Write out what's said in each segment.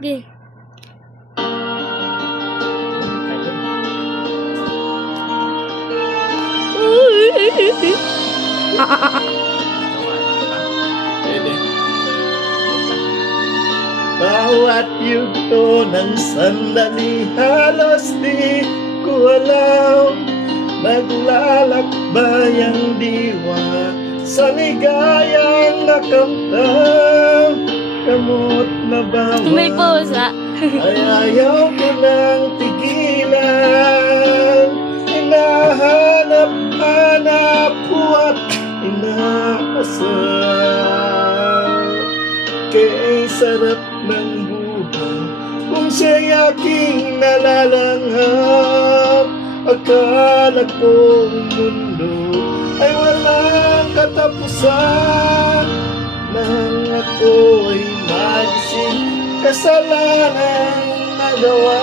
Ge. Pwede. Bawat yugto ng sandali, halos di ko alam. Naglalakbay ang diwa sa ligayang nakamtam. Kamot na May bawal pusa. ay ayaw ko nang tigilan. Hinahanap-hanap ko at inaasal. Kay sarap ng buhay kung siya'y aking nalalanghap. Akala kong mundo ay walang katapusan. Nang ako'y magising, kasalanan nagawa.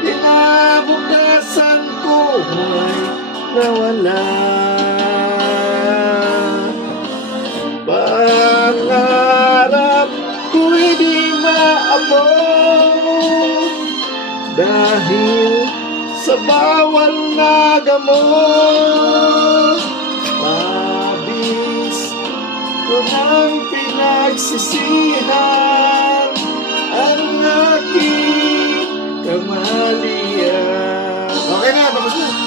Kinabukasan ko ay nawala. Pangarap ko'y di maabot dahil sa bawal na gamot. Mabis ko nang pinagsisihan ang aking kamalian. Okay na, tapos na.